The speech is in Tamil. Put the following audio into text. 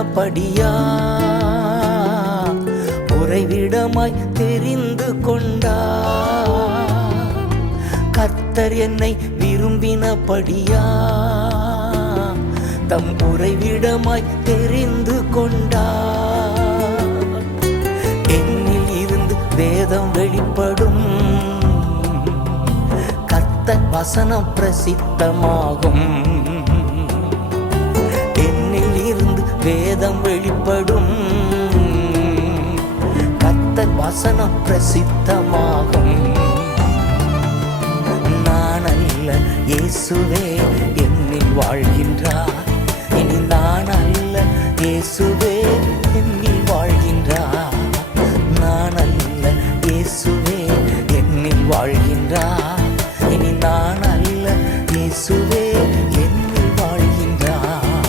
விரும்பினபடியா உறைவிடமாய் தெரிந்து கொண்டா. கர்த்தர் என்னை விரும்பினபடியா தம் உறைவிடமாய் தெரிந்து கொண்டா. என்னில் இருந்து வேதம் வெளிப்படும், கர்த்தர் வசனம் பிரசித்தமாகும். என்னில் இருந்து வேதம் வெளிப்படும், கர்த்தர் வசனம் பிரசித்தமாகும். நான் அல்ல, இயேசுவே என்னில் வாழ்கின்றார். இனி நான் அல்ல, இயேசுவே